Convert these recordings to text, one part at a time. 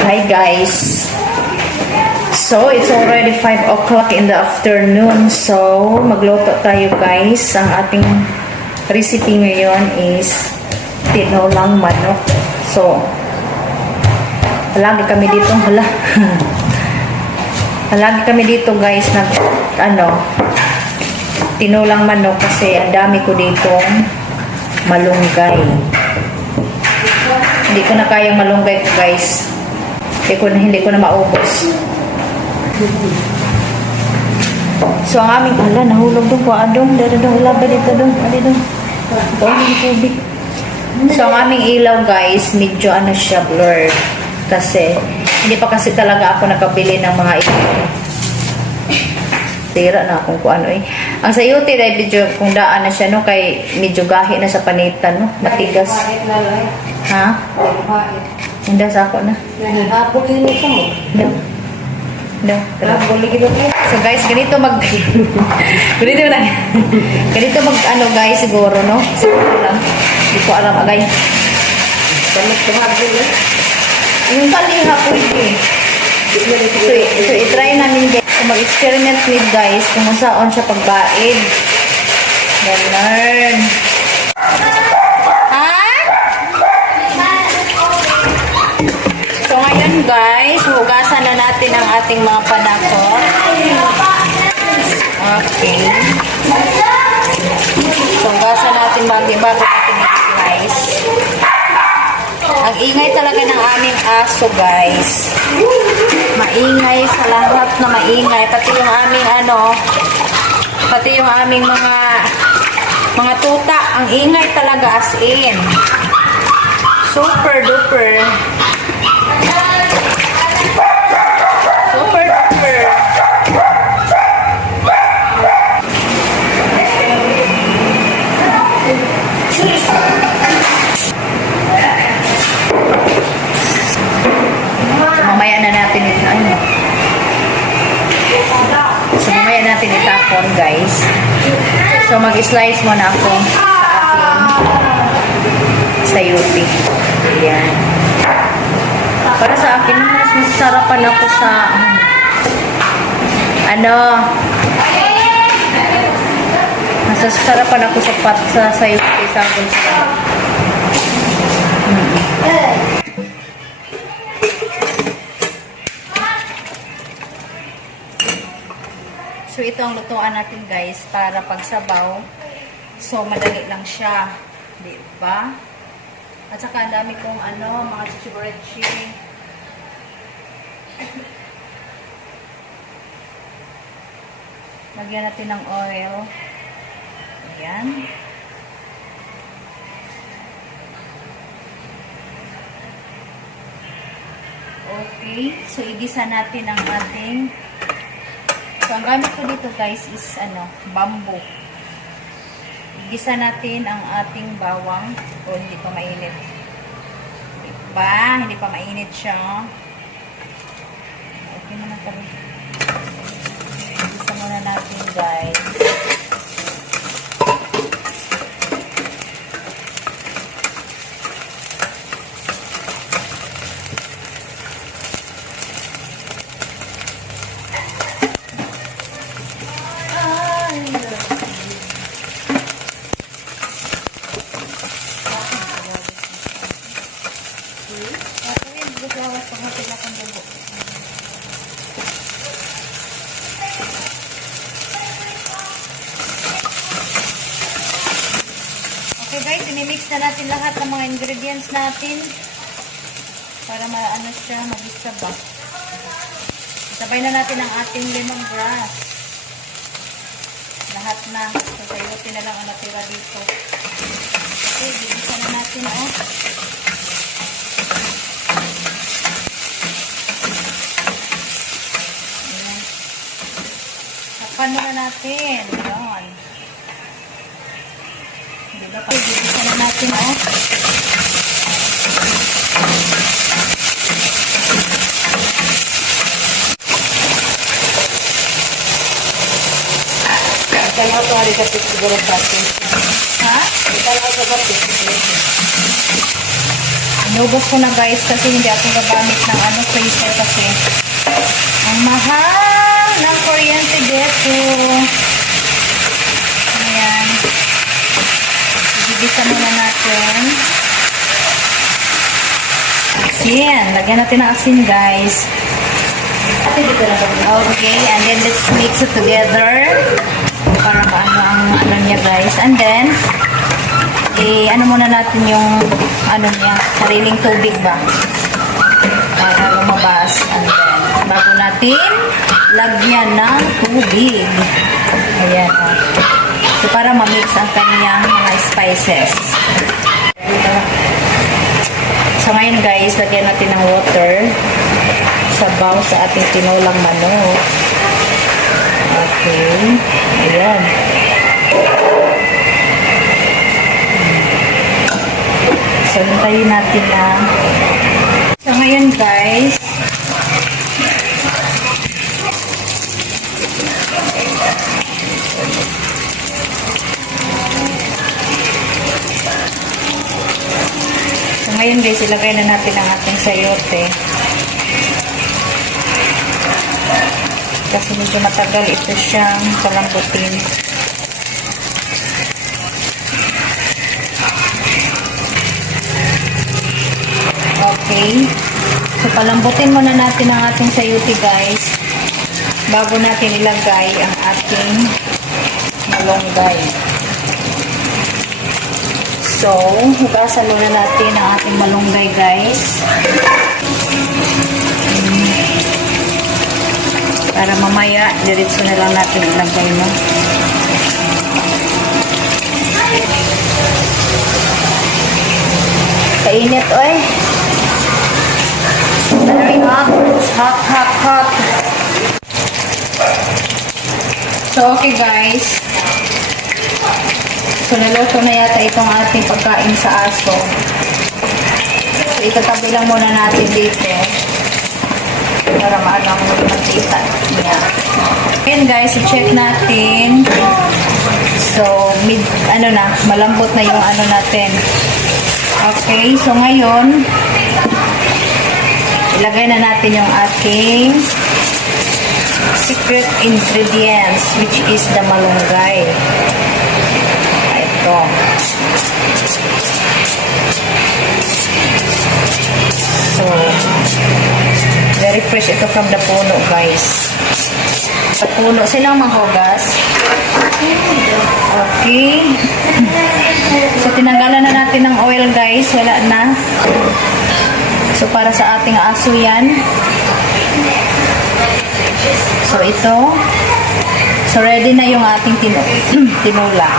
Hi guys. So, it's already 5 o'clock in the afternoon. So, magluto tayo guys. Ang ating recipe ngayon is tinolang manok. So, palagi kami dito. Palagi kami dito guys tinolang manok kasi ang dami ko ditong malunggay. Hindi ko na kayang malunggay ko guys. Hindi ko na maubos. So ang aming nahulog doon po adong ilaba dito doon tubig. So ang aming ilaw guys medyo siya blurred kasi hindi pa kasi talaga ako nakabili ng mga ilaw. Tira na akong kung ano eh. Ang sayuti dahil medyo kung daan na siya no kay medyo gahi na sa panitan no matigas. Ha? Hindi sa ako na. Hapon din ito mo. No. So guys, ganito mag guys siguro no. Siguro lang. Hindi ko alam agay. Yung kaliha po eh. So i-try namin guys. Mag-experiment with guys kung saan siya pagbaid. Ganun. So ngayon guys, hugasan na natin ang ating mga panakot. Okay. So hugasan natin bago natin i-slice. Ang ingay talaga ng aming aso guys. Maingay sa lahat na maingay. Pati yung aming mga tuta. Ang ingay talaga as in. Super duper. Super duper. Mamaya na natin itapon guys. So mag-slice muna ako sa aking sayuti. Ayan. Para sa akin mas masarapan ako sa masasarapan ako sa sayuti sa bulsa. So, ito ang lutuan natin guys para pagsabaw. So, madali lang siya. Diba? At saka, ang dami kong mga chichiburechi. Lagyan natin ng oil. Ayan. Okay. So, igisa natin ang ating so, ang gamit ko dito guys is bamboo. Igisa natin ang ating bawang. O, hindi pa mainit. Diba? Hindi pa mainit siya. Okay naman tabi. Igisa muna natin guys. Okay guys, inimix na natin lahat ng mga ingredients natin para siya, mag-isa ba. Sabay na natin ang ating lemongrass. Lahat na. So, sayutin na lang ang natira dito. Okay, bigisa na natin Ayan. Tapan muna natin. Ayan. Okay, bigisa na natin Kaya ito hari kasi siguro pati. Ha? Kaya ito pati siguro. Inubos ko na guys kasi hindi ako gagamit ng freezer kasi ang mahal ng kuryente dito. Ayan. Ibigisa muna natin. Asin. Lagyan natin ng asin guys. Okay, and then let's mix it together para ano niya guys. And then ano muna natin yung niya, sariling tubig ba para lumabas. And then bago natin lagyan ng tubig. Ayan. So para ma-mix ang kanyang mga spices. So ngayon guys, lagyan natin ng water sabaw sa ating tinolang manok. Okay. Ayan. So, hintayin natin na. So, ngayon guys, ilagay na natin ang ating sayote. Kasi medyo matagal ito siyang palambutin. Okay. So, palambutin muna natin ang ating sayote guys bago natin ilagay ang ating malunggay. So, hugasan muna natin ang ating malunggay guys. Para mamaya, diretso na lang natin ilagay mo. Kainit, oy. Very hot. It's hot, hot, hot. So, okay guys. So, naluto na yata itong ating pagkain sa aso. So, itatabi lang muna natin dito para maalam mo makita niya. Ayan guys, i-check natin. So, malambot na yung natin. Okay, so ngayon, ilagay na natin yung ating secret ingredients, which is the malunggay. Ito. So, very fresh ito from the puno, guys. Sa puno silang mahugas. Okay. So, tinanggalan na natin ng oil, guys. Wala na. So, para sa ating aso yan. So, ito. So, ready na yung ating tinola.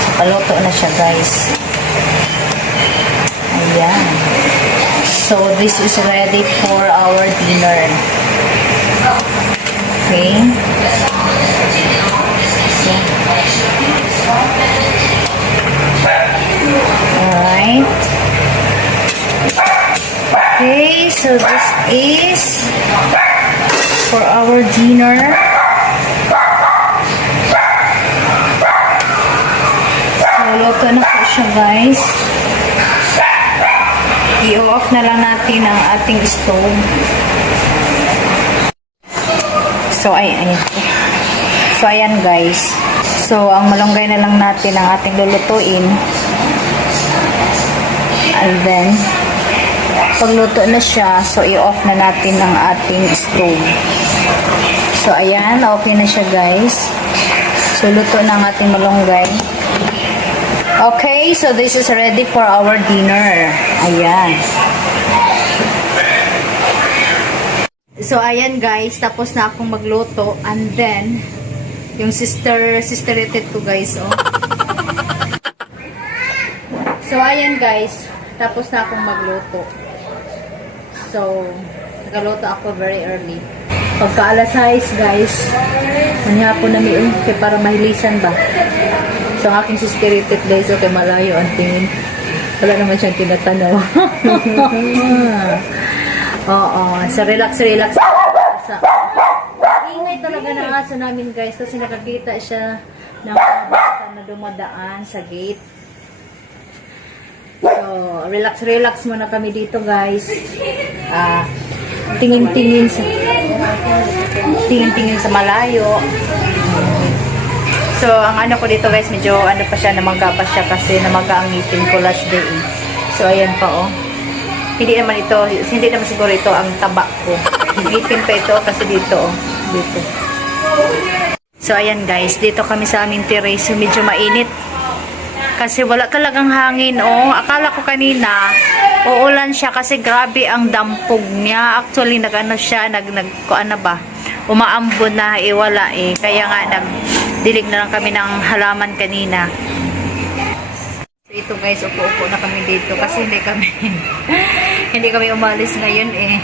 So, paluto na siya, guys. Ayan. So, this is ready for our dinner. Okay. Alright. Okay, so this is for our dinner. So, luto na po siya, guys. I-off na lang natin ang ating stove. So, ayan. So, ayan, guys. So, ang malunggay na lang natin ang ating lulutuin. And then, pagluto na siya, so i-off na natin ang ating stove. So, ayan, okay na siya, guys. So, luto na ang ating malunggay. Okay, so this is ready for our dinner. Ayan. So, ayan, guys, tapos na akong magluto. And then, yung sister-related ko, guys, oh. So, ayan, guys, tapos na akong magluto. So, nagaluto ako very early. Pagka alas 6, guys, manihapon na may kaya para mahilisan ba. So, ang aking sister-related, guys, okay, malayo ang tingin. Wala naman siyang tinatanaw. Oo, so relax. Ingay talaga ng aso namin, guys, kasi nakakita siya ng mga bata na dumadaan sa gate. Oh, relax muna kami dito, guys. Tingin-tingin sa malayo. So, ang ano ko dito, guys, medyo ano pa siya, namaga pa siya kasi namaga ang ngipin ko last day. So, ayan pa, oh. Hindi naman siguro ito ang taba ko. Ngipin pa ito kasi dito, oh. Dito. So, ayan, guys. Dito kami sa aming terrace. Medyo mainit. Kasi wala talagang hangin, oh. Akala ko kanina, uulan siya kasi grabe ang dampog niya. Actually, nag-ano siya, ano ba? Umaambon na, wala eh. Kaya nga, nagdilig na lang kami ng halaman kanina. So, ito guys, upo-upo na kami dito kasi hindi kami umalis ngayon eh.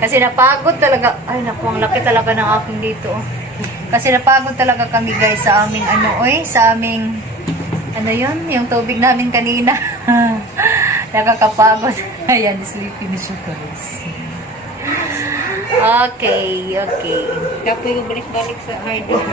Kasi napagod talaga. Ay, naku, ang laki talaga ng aking dito. Kasi napagod talaga kami guys sa aming sa aming ano yun, yung tubig namin kanina. Nakakapagod. Ayan, sleepy na siya guys. Okay. Kapag balik-balik sa hard work.